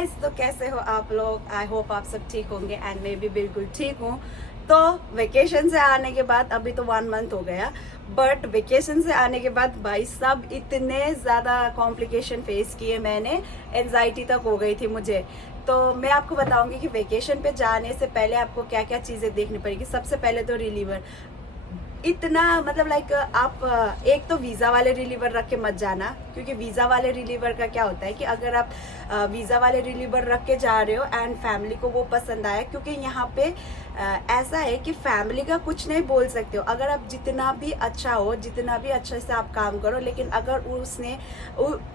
Guys, तो कैसे हो आप लोग? आई होप आप सब ठीक होंगे एंड मैं भी बिल्कुल ठीक हूँ। तो वेकेशन से आने के बाद अभी तो 1 मंथ हो गया, बट वेकेशन से आने के बाद भाई सब इतने ज़्यादा कॉम्प्लिकेशन फेस किए मैंने, एनजाइटी तक हो गई थी मुझे। तो मैं आपको बताऊंगी कि वेकेशन पे जाने से पहले आपको क्या क्या चीज़ें देखनी पड़ेगी। सबसे पहले तो रिलीवर, इतना मतलब लाइक आप एक तो वीज़ा वाले रिलीवर रख के मत जाना, क्योंकि वीज़ा वाले रिलीवर का क्या होता है कि अगर आप वीज़ा वाले रिलीवर रख के जा रहे हो एंड फैमिली को वो पसंद आया, क्योंकि यहाँ पे ऐसा है कि फैमिली का कुछ नहीं बोल सकते हो। अगर आप जितना भी अच्छा हो, जितना भी अच्छे से आप काम करो, लेकिन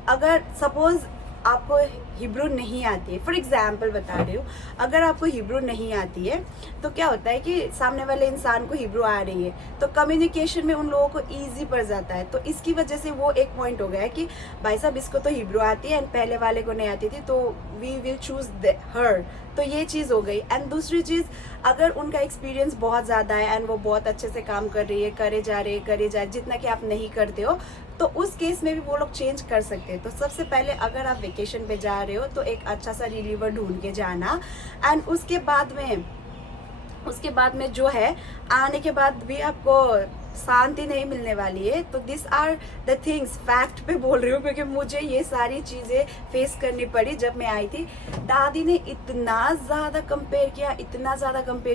अगर सपोज आपको हिब्रू नहीं आती है, फॉर एग्जाम्पल बता रही हूँ, अगर आपको हिब्रू नहीं आती है तो क्या होता है कि सामने वाले इंसान को हिब्रू आ रही है तो कम्युनिकेशन में उन लोगों को इजी पड़ जाता है। तो इसकी वजह से वो एक पॉइंट हो गया है कि भाई साहब इसको तो हिब्रू आती है एंड पहले वाले को नहीं आती थी, तो वी विल चूज हर। तो ये चीज़ हो गई। एंड दूसरी चीज़, अगर उनका एक्सपीरियंस बहुत ज़्यादा है एंड वो बहुत अच्छे से काम कर रही है, करे जा रहे जितना कि आप नहीं करते हो, तो उस केस में भी वो लोग चेंज कर सकते हैं। तो सबसे पहले अगर आप वेकेशन पे जा रहे हो तो एक अच्छा सा रिलीवर ढूंढ के जाना। एंड उसके बाद में जो है, आने के बाद भी आपको शांति नहीं मिलने वाली है। तो this are the things, fact पे बोल रही हूँ, क्योंकि मुझे ये सारी चीज़ें फेस करनी पड़ी जब मैं आई थी। दादी ने इतना ज़्यादा कंपेयर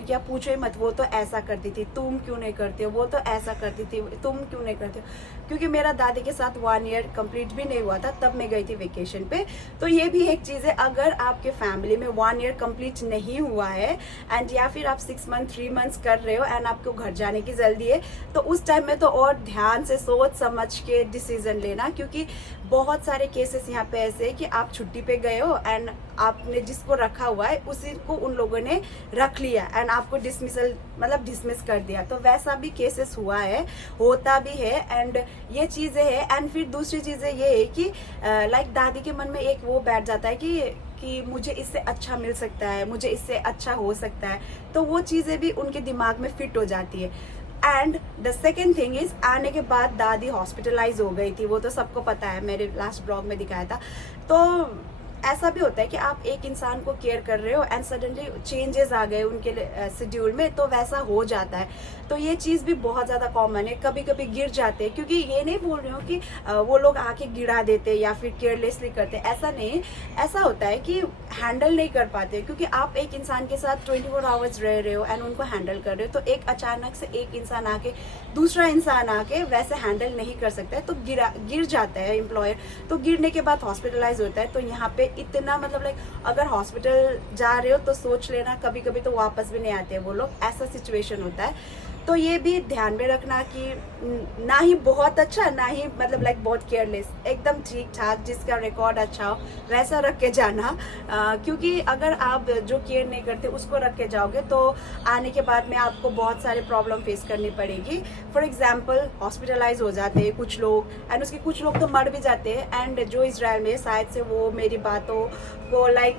किया, पूछो ही मत। वो तो ऐसा करती थी, तुम क्यों नहीं करते हो? वो तो ऐसा करती थी, तुम क्यों नहीं करते हो? क्योंकि मेरा दादी के साथ 1 ईयर कंप्लीट भी नहीं हुआ था, तब मैं गई थी वेकेशन पे। तो ये भी एक चीज़ है, अगर आपके फैमिली में 1 ईयर कंप्लीट नहीं हुआ है एंड या फिर आप 6 मंथ 3 मंथ्स कर रहे हो एंड आपको घर जाने की जल्दी है, तो उस टाइम में तो और ध्यान से सोच समझ के डिसीजन लेना। क्योंकि बहुत सारे केसेस यहाँ पे ऐसे है कि आप छुट्टी पे गए हो एंड आपने जिसको रखा हुआ है उसी को उन लोगों ने रख लिया एंड आपको डिसमिस कर दिया। तो वैसा भी केसेस हुआ है, होता भी है। एंड ये चीज़ें हैं। एंड फिर दूसरी चीज़ें ये है कि लाइक दादी के मन में एक वो बैठ जाता है कि मुझे इससे अच्छा मिल सकता है, मुझे इससे अच्छा हो सकता है। तो वो चीज़ें भी उनके दिमाग में फिट हो जाती है। And the second thing is, आने के बाद दादी हॉस्पिटलाइज हो गई थी, वो तो सबको पता है, मेरे लास्ट ब्लॉग में दिखाया था। तो ऐसा भी होता है कि आप एक इंसान को केयर कर रहे हो एंड सडनली चेंजेस आ गए उनके शेड्यूल में, तो वैसा हो जाता है। तो ये चीज़ भी बहुत ज़्यादा कॉमन है। कभी कभी गिर जाते हैं, क्योंकि ये नहीं बोल रही हूँ कि वो लोग आके गिरा देते या फिर केयरलेसली करते, ऐसा नहीं। ऐसा होता है कि हैंडल नहीं कर पाते, क्योंकि आप एक इंसान के साथ 24 आवर्स रह रहे हो एंड उनको हैंडल कर रहे हो। तो एक अचानक से एक इंसान आके, दूसरा इंसान आके वैसे हैंडल नहीं कर सकता है, तो गिर जाता है एम्प्लॉयर। तो गिरने के बाद हॉस्पिटलाइज होता है। तो यहाँ पे इतना लाइक अगर हॉस्पिटल जा रहे हो तो सोच लेना, कभी कभी तो वापस भी नहीं आते हैं वो लोग, ऐसा सिचुएशन होता है। तो ये भी ध्यान में रखना कि ना ही बहुत अच्छा, ना ही लाइक बहुत केयरलेस, एकदम ठीक ठाक, जिसका रिकॉर्ड अच्छा हो वैसा रख के जाना। क्योंकि अगर आप जो केयर नहीं करते उसको रख के जाओगे तो आने के बाद में आपको बहुत सारे प्रॉब्लम फेस करनी पड़ेगी। फॉर एग्जाम्पल, हॉस्पिटलाइज हो जाते हैं कुछ लोग एंड उसके कुछ लोग तो मर भी जाते हैं। एंड जो इजराइल में, शायद से वो मेरी बातों को लाइक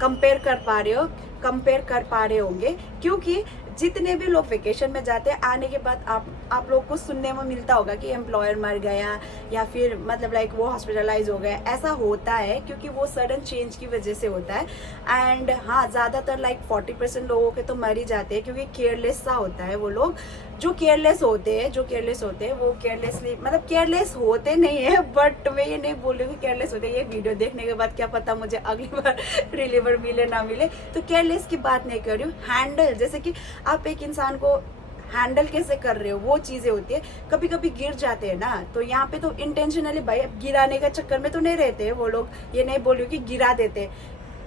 कंपेयर कर पा रहे होंगे, क्योंकि जितने भी लोग वेकेशन में जाते हैं, आने के बाद आप लोग को सुनने में मिलता होगा कि एम्प्लॉयर मर गया या फिर लाइक वो हॉस्पिटलाइज हो गया। ऐसा होता है क्योंकि वो सडन चेंज की वजह से होता है। एंड हाँ, ज़्यादातर लाइक 40% लोगों के तो मर ही जाते हैं, क्योंकि केयरलेस सा होता है। वो लोग जो केयरलेस होते हैं वो केयरलेसली केयरलेस होते नहीं है, बट मैं ये नहीं बोल रही हूँ कि केयरलेस होते हैं। ये वीडियो देखने के बाद क्या पता मुझे अगली बार रिलीवर मिले ना मिले। तो केयरलेस की बात नहीं कर रही हूँ, हैंडल, जैसे कि आप एक इंसान को हैंडल कैसे कर रहे हो, वो चीज़ें होती है। कभी कभी गिर जाते हैं ना, तो यहाँ पे तो इंटेंशनली भाई गिराने का चक्कर में तो नहीं रहते वो लोग, ये नहीं बोल रही हूँ कि गिरा देते,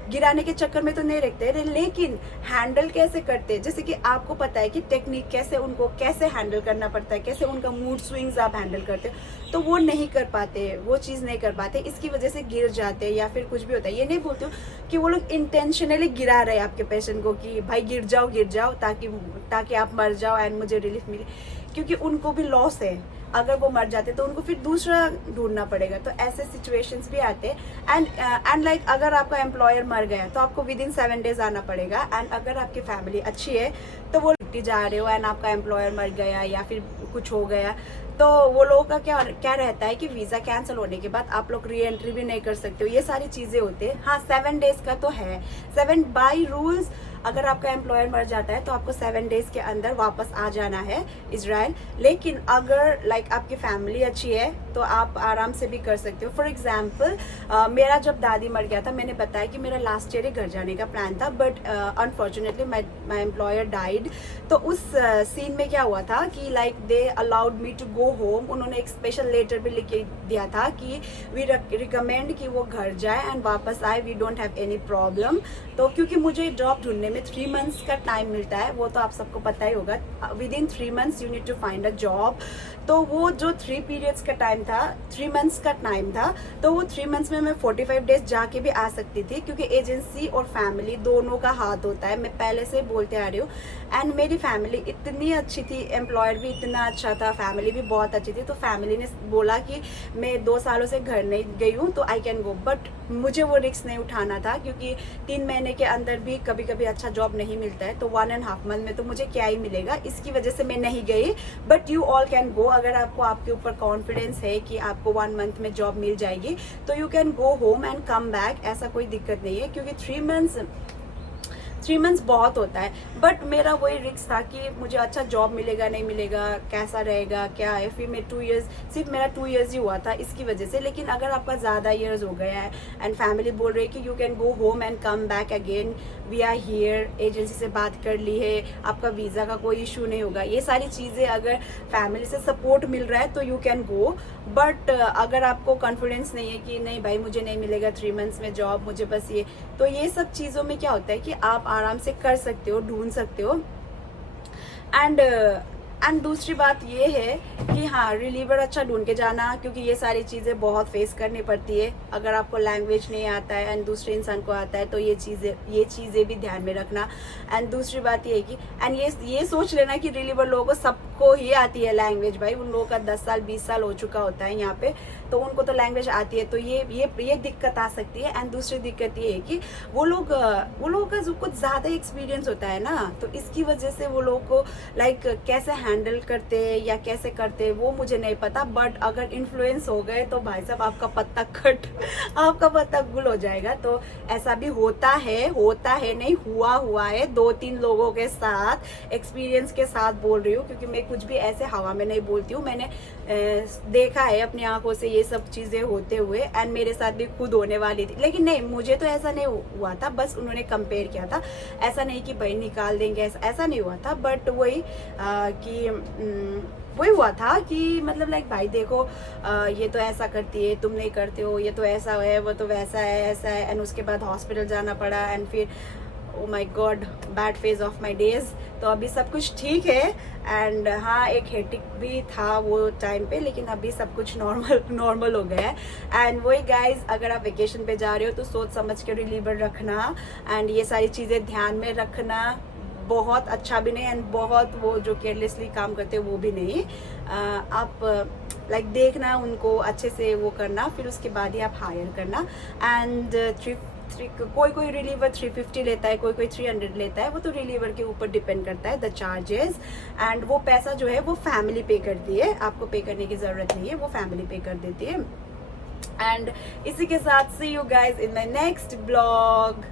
गिराने के चक्कर में तो नहीं रखते, लेकिन हैंडल कैसे करते हैं। जैसे कि आपको पता है कि टेक्निक कैसे हैंडल करना पड़ता है, कैसे उनका मूड स्विंग्स आप हैंडल करते हो, तो वो नहीं कर पाते, वो चीज़ नहीं कर पाते, इसकी वजह से गिर जाते हैं या फिर कुछ भी होता है। ये नहीं बोलती हूँ कि वो लोग इंटेंशनली गिरा रहे हैं आपके पेशेंट को कि भाई गिर जाओ ताकि आप मर जाओ एंड मुझे रिलीफ मिले, क्योंकि उनको भी लॉस है। अगर वो मर जाते तो उनको फिर दूसरा ढूंढना पड़ेगा। तो ऐसे सिचुएशंस भी आते हैं। एंड लाइक अगर आपका एम्प्लॉयर मर गया तो आपको विद इन 7 days आना पड़ेगा। एंड अगर आपकी फैमिली अच्छी है तो वो छुट्टी जा रहे हो एंड आपका एम्प्लॉयर मर गया या फिर कुछ हो गया, तो वो लोगों का क्या क्या रहता है कि वीज़ा कैंसिल होने के बाद आप लोग री एंट्री भी नहीं कर सकते हो, ये सारी चीज़ें होती है। हाँ 7 डेज़ का तो है, 7 बाई रूल्स अगर आपका एम्प्लॉयर मर जाता है तो आपको 7 डेज़ के अंदर वापस आ जाना है इजराइल। लेकिन अगर लाइक आपकी फैमिली अच्छी है तो आप आराम से भी कर सकते हो। फॉर एग्जाम्पल मेरा जब दादी मर गया था, मैंने बताया कि मेरा लास्ट ईयर ही घर जाने का प्लान था, but unfortunately my employer died. तो उस सीन में क्या हुआ था कि like they allowed me to go home. उन्होंने एक स्पेशल लेटर भी लिख के दिया था कि वी रिकमेंड कि वो घर जाए एंड वापस आए, we don't have any problem. तो क्योंकि मुझे जॉब ढूंढने में 3 मंथ्स का टाइम मिलता है, वो तो आप सबको पता ही होगा, within 3 months you need to find a job. तो वो जो 3 पीरियड्स का टाइम था, 3 मंथ्स का टाइम था, तो वो 3 मंथ्स में मैं 45 डेज जाके भी आ सकती थी, क्योंकि एजेंसी और फैमिली दोनों का हाथ होता है, मैं पहले से बोलते आ रही हूँ। एंड मेरी फैमिली इतनी अच्छी थी, एम्प्लॉयर भी इतना अच्छा था, फैमिली भी बहुत अच्छी थी। तो फैमिली ने बोला कि मैं 2 सालों से घर नहीं गई हूँ तो आई कैन गो, बट मुझे वो रिस्क नहीं उठाना था, क्योंकि 3 महीने के अंदर भी कभी कभी अच्छा जॉब नहीं मिलता है, तो 1.5 मंथ में तो मुझे क्या ही मिलेगा, इसकी वजह से मैं नहीं गई। But you all can go, अगर आपको आपके ऊपर कॉन्फिडेंस है कि आपको 1 मंथ में जॉब मिल जाएगी तो you can go home and come back, ऐसा कोई दिक्कत नहीं है, क्योंकि 3 मंथ्स बहुत होता है। बट मेरा वही रिस्क था कि मुझे अच्छा जॉब मिलेगा नहीं मिलेगा, कैसा रहेगा क्या है। फिर मैं 2 ईयर्स, सिर्फ मेरा 2 ईयर्स ही हुआ था इसकी वजह से। लेकिन अगर आपका ज़्यादा ईयर्स हो गया है एंड फैमिली बोल रही है कि you can go home and come back again, we are here, agency से बात कर ली है, आपका वीज़ा का कोई इशू नहीं होगा, ये सारी चीज़ें अगर फैमिली से सपोर्ट मिल रहा है तो यू कैन गो। बट अगर आपको कॉन्फिडेंस नहीं है कि नहीं भाई मुझे नहीं मिलेगा 3 मंथ्स में जॉब, मुझे बस ये, तो ये सब चीज़ों में क्या होता है कि आप आराम से कर सकते हो, ढूंढ सकते हो। एंड दूसरी बात ये है कि हाँ रिलीवर अच्छा ढूंढ के जाना, क्योंकि ये सारी चीज़ें बहुत फेस करनी पड़ती है। अगर आपको लैंग्वेज नहीं आता है एंड दूसरे इंसान को आता है तो ये चीज़ें भी ध्यान में रखना। एंड दूसरी बात ये है कि एंड ये सोच लेना कि रिलीवर लोगों को सबको ही आती है लैंग्वेज, भाई उन लोगों का 10 साल 20 साल हो चुका होता है यहाँ पे, तो उनको तो लैंग्वेज आती है, तो ये दिक्कत आ सकती है। एंड दूसरी दिक्कत ये है कि वो लोगों का जो कुछ ज़्यादा एक्सपीरियंस होता है ना, तो इसकी वजह से वो लोगों को लाइक कैसे हैंडल करते या कैसे करते वो मुझे नहीं पता। बट अगर इन्फ्लुएंस हो गए तो भाई साहब आपका पत्ता गुल हो जाएगा। तो ऐसा भी होता है नहीं हुआ है 2-3 लोगों के साथ, एक्सपीरियंस के साथ बोल रही हूँ, क्योंकि मैं कुछ भी ऐसे हवा में नहीं बोलती हूँ। मैंने देखा है अपनी आंखों से ये सब चीज़ें होते हुए, एंड मेरे साथ भी खुद होने वाली थी। लेकिन नहीं, मुझे तो ऐसा नहीं हुआ था, बस उन्होंने कंपेयर किया था, ऐसा नहीं कि भाई निकाल देंगे, ऐसा नहीं हुआ था। बट वही वही हुआ था कि मतलब लाइक भाई देखो ये तो ऐसा करती है, तुम नहीं करते हो, ये तो ऐसा है, वो तो वैसा है, ऐसा है। एंड उसके बाद हॉस्पिटल जाना पड़ा, एंड फिर oh my god, bad phase of my days. तो अभी सब कुछ ठीक है, एंड हाँ एक हेटिक भी था वो टाइम पे, लेकिन अभी सब कुछ नॉर्मल हो गया है। एंड वही गाइज, अगर आप वेकेशन पे जा रहे हो तो सोच समझ के रिलीवर रखना, एंड ये सारी चीज़ें ध्यान में रखना। बहुत अच्छा भी नहीं एंड बहुत वो जो केयरलेसली काम करते हैं वो भी नहीं। आप लाइक देखना उनको अच्छे से वो करना, फिर उसके बाद ही आप हायर करना। एंड कोई रिलीवर 350 लेता है, कोई 300 लेता है, वो तो रिलीवर के ऊपर डिपेंड करता है द चार्जेस। एंड वो पैसा जो है वो फैमिली पे करती है, आपको पे करने की ज़रूरत नहीं है, वो फैमिली पे कर देती है। एंड इसी के साथ see you guys in my next blog.